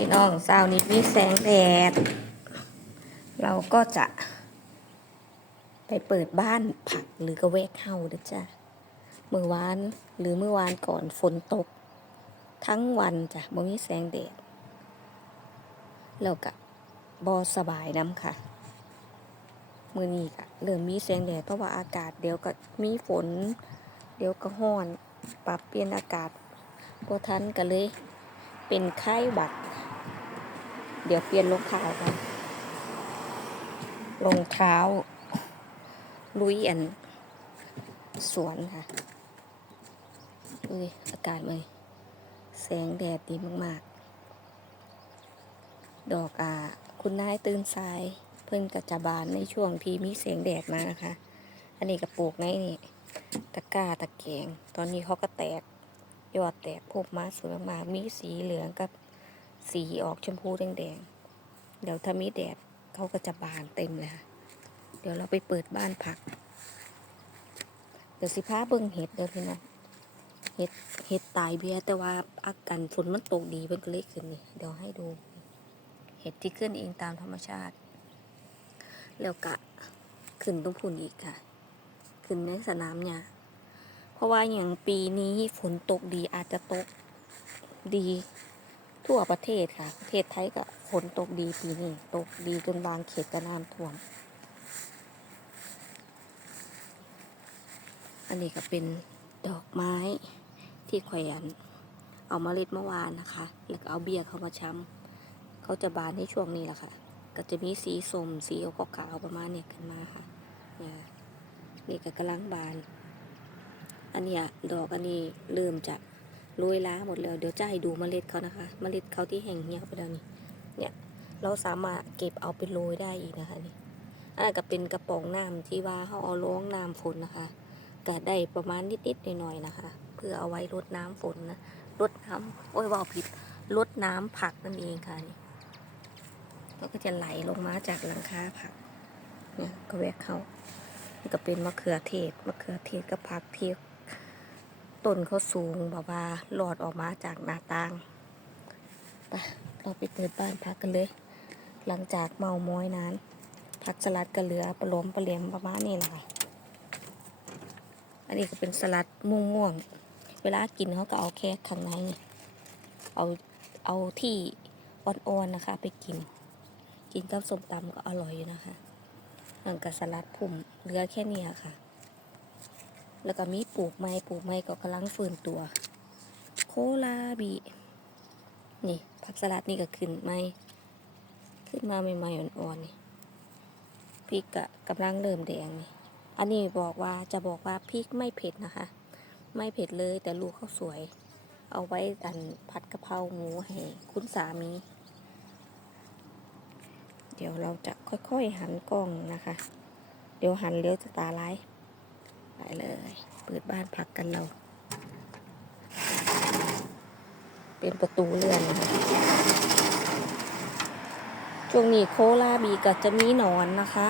พี่น้องเช้านี้มีแสงแดด เราก็จะ ไปเปิดบ้านผักหรือกระเวกเฮาเด้อจ้ะเมื่อวานหรือเมื่อวานก่อนฝนตก ทั้งวันจ้ะบ่มีแสงแดดแล้วก็บอสบายน้ำค่ะ มือนี้ก็เริ่มมีแสงแดดเพราะว่าอากาศเดี๋ยวก็มีฝน เดี๋ยวก็ห้อน ปรับเปลี่ยนอากาศพอทันก็เลย เป็นไข้หวัด เดี๋ยวเปลี่ยนรองเท้ากันรองเท้า ลุยอัน สวนค่ะอุ้ยอากาศเลย แสงแดดดีมากๆ ดอกอ่า คุณนายตื่นสาย เพิ่นกระจบานในช่วงที่มีแสงแดดมานะคะ อันนี้กระปลูกในนี่ตะกร้าตะแกง ตอนนี้เขาก็แตก ยอดแตกพบมาสวยมากๆมีสีเหลืองกับ สีออกชมพูแดงๆ เดี๋ยวถ้ามีแดดเขาก็จะบานเต็มเลยค่ะ เดี๋ยวเราไปเปิดบ้านผัก เดี๋ยวสิพาเบิ่งเห็ดเดี๋ยวพี่น้องเห็ดเห็ดตายเบี้ยแต่ว่าอากาศฝนมันตกดีเป็นก็เลยขึ้นนี่ เดี๋ยวให้ดู เห็ดที่ขึ้นเองตามธรรมชาติ แล้วกะขึ้นตรงพุ่นอีกค่ะ ขึ้นในสนามเนี่ยเพราะว่าอย่างปีนี้ฝนตกดีอาจจะตกดี ทั่วประเทศค่ะ ประเทศไทยก็ฝนตกดีปีนี้ตกดีจนบางเขตก็น้ำท่วม อันนี้ก็เป็นดอกไม้ที่แขวนเอามาเล็ดเมื่อวานนะคะ แล้วก็เอาเบียร์เข้ามาช้ำเขาจะบานในช่วงนี้แหละค่ะ ก็จะมีสีส้มสีอกขาวประมาณเนี้ขึ้นมาค่ะนี่นี่ก็กำลังบาน อันนี้ดอกอันนี้เริ่มจะ โรยล้าหมดแล้ว เดี๋ยวจะให้ดูเมล็ดเขานะคะ เมล็ดเขาที่แห้งเหี่ยวไปแล้วนี่ เนี่ย เราสามารถเก็บเอาไปโรยได้อีกนะคะนี่ อันนั้นก็เป็นกระป๋องน้ำที่ว่าเขาเอาล้องน้ำฝนนะคะก็ได้ประมาณนิดๆหน่อยๆนะคะ เพื่อเอาไว้รดน้ำฝนนะรดน้ำโอ้ยว่าผิดรดน้ำผักนั่นเองค่ะนี่แล้วก็จะไหลลงมาจากหลังคาผักเนี่ยก็แวกเขาก็เป็นมะเขือเทศมะเขือเทศกับผักที่ ต้นเขาสูงแบบว่าหลอดออกมาจากหน้าต่างไปเราไปเปิดบ้านพักกันเลย หลังจากเมาม้อยนั้น ผักสลัดกระเหลือปลาล้มปลาเหลียมประมาณนี้แหละค่ะอันนี้ก็เป็นสลัดม่วงม่วงๆเวลากินเขาก็เอาแค่ข้างในเอาเอาที่อ่อนๆนะคะ ไปกิน กินกับส้มตำก็อร่อยอยู่นะคะหลังกับสลัดผุ่มเหลือแค่นี้ค่ะ แล้วก็มีปลูกไม้ปลูกไม้ก็กำลังฟื้นตัว โคลาบี นี่ผักสลัดนี่ก็ขึ้นไม้ขึ้นมาใหม่ๆอ่อนๆนี่พริกกะกำลังเริ่มแดงนี่ อันนี้บอกว่าจะบอกว่าพริกไม่เผ็ดนะคะ ไม่เผ็ดเลยแต่ลูกเขาสวย เอาไว้ดันผัดกะเพราหมูให้คุณสามี เดี๋ยวเราจะค่อยๆหันกล้องนะคะ เดี๋ยวหันเลี้ยวจะตาลาย ไปเลย เปิดบ้านพักกันเรา เป็นประตูเลื่อนช่วงนี้โคลาบีก็จะมีหนอนนะคะ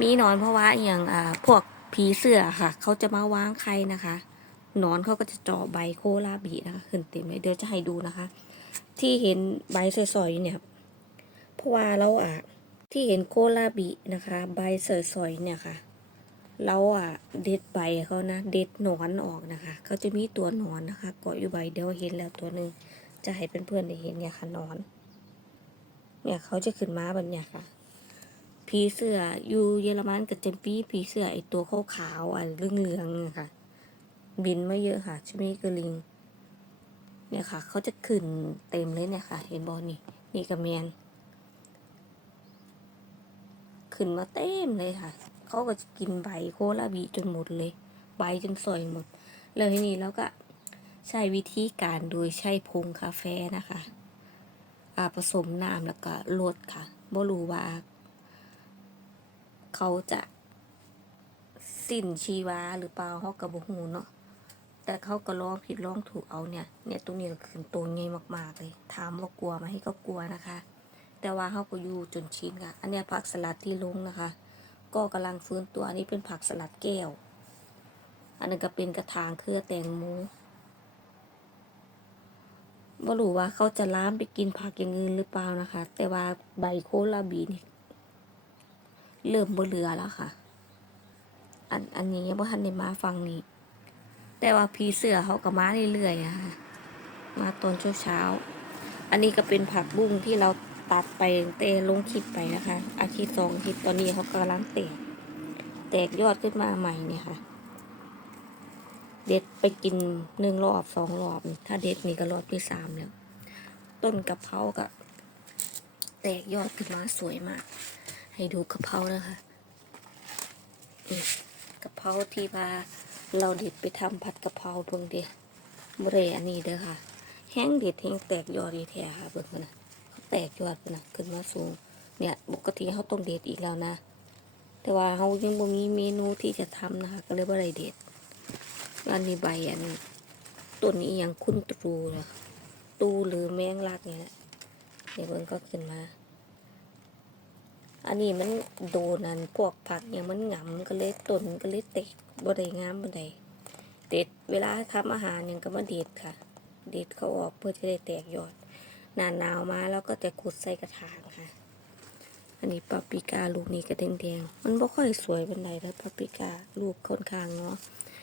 มีหนอนเพราะว่าอย่างอ่าพวกผีเสื้อค่ะ เขาจะมาวางไข่นะคะหนอนเขาก็จะเจาะใบโคลาบีนะคะขึ้นเต็มเลยเดี๋ยวจะให้ดูนะคะ ที่เห็นใบสอยๆเนี่ยเพราะว่าเราอะที่เห็นโคลาบีนะคะ ใบสอยๆเนี่ยค่ะ เราอะเด็ดใบเขานะ เด็ดหนอนออกนะคะเขาจะมีตัวหนอนนะคะเกาะอยู่ใบเดียวเห็นแล้วตัวหนึ่งจะให้เพื่อนๆได้เห็นเนี่ยค่ะหนอน เนี่ยเขาจะขึ้นมาแบบเนี้ยค่ะผีเสื้ออยู่เยอรมันกับเจมปี้ผีเสื้อไอตัวขาวขาวๆอะเรื่องเหลืองๆนะค่ะ บินไมาเยอะค่ะชมิกลิง เนี่ยค่ะ เขาจะขึ้นเต็มเลยเนี่ยค่ะ เห็นบอลนี่นี่กับแมนขึ้นมาเต็มเลยค่ะ เขาก็จะกินใบโคลาบีจนหมดเลย ใบจนสอยหมด แล้วทีนี้เราก็ใช้วิธีการโดยใช้ผงกาแฟนะคะอ่าผสมน้ำแล้วก็ลดค่ะบ่รู้ว่า เขาจะสิ้นชีวาหรือเปล่าเขากับบ่ฮูเนาะแต่เขาก็ลองผิดลองถูกเอาเนี่ย เนี่ยตรงนี้ก็คือตัวใหญ่มากๆเลย ถามว่ากลัวไหมก็กลัวนะคะ แต่ว่าเขาก็อยู่จนชินค่ะ อันนี้ผักสลัดที่ลงนะคะ ก็กำลังฟื้นตัวอันนี้เป็นผักสลัดแก้ว อันนั้นก็เป็นกระถางเครือแตงโมบ่รู้ว่าเขาจะล้ามไปกินผักอย่างอื่นหรือเปล่านะคะ แต่ว่าใบโคลาบีนี่เริ่มบ่เหลือแล้วค่ะ อันอันนี้ยังบ่ทันได้มาฟังนี้ แต่ว่าพีเสือเขาก็มาเรื่อยๆอะค่ะมาตอนเช้าๆอันนี้ก็เป็นผักบุ้งที่เรา ตัดไปเตะลงคลิปไปนะคะ อาทิตย์สองอาทิตย์ตอนนี้เขากำลังแตก แตกยอดขึ้นมาใหม่เนี่ยค่ะ เด็ดไปกินหนึ่งรอบสองรอบ ถ้าเด็ดนี่ก็รอบที่สามแล้ว ต้นกะเพราก็ แตกยอดขึ้นมาสวยมาก ให้ดูกะเพรานะคะนี่กะเพราที่ว่าเราเด็ดไปทำผัดกะเพราเพิ่งเดียบเรอันนี้เด้อค่ะ แห้งเด็ดแห้งแตกยอดดีแท้ค่ะเบิ่งนะ แตกยอดนะขึ้นมาสูง เนี่ยปกติเขาต้องเด็ดอีกแล้วนะ แต่ว่าเขายังบ่มีเมนูที่จะทำนะคะก็เลยบ่ได้เด็ดอันนี้ใบอันต้นนี้ยังคุ้นตรูเลยตูหรือแมงลักเนี่ยแหละเดี๋ยวมันก็ขึ้นมา อันนี้มันโดนันพวกผักเนี่ยมันหงำก็เลยต้นก็เลยเตกบ่ได้งามบ่ได้เด็ดเวลาทำอาหารเนี่ยก็มาเด็ดค่ะ เด็ดเขาออกเพื่อจะได้แตกยอด หนาหนาวมาแล้วก็จะขุดใส่กระถางค่ะ อันนี้ปาปริกาลูกนี้ก็แดงๆมันบ่ค่อยสวยเป็นไรแล้วปาปริกาลูกค่อนข้างเนาะ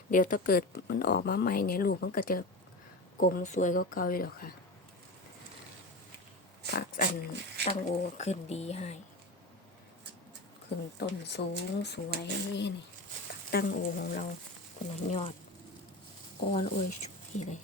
เดี๋ยวถ้าเกิดมันออกมาใหม่เนี่ยลูกมันก็จะกลมสวยก็เก่าอยู่แล้วค่ะผักอันตั้งโอขึ้นดีให้ ขึ้นต้นสูงสวยนี่ตั้งโอของเราเป็นยอดอ่อนโอ้ยชุยเลย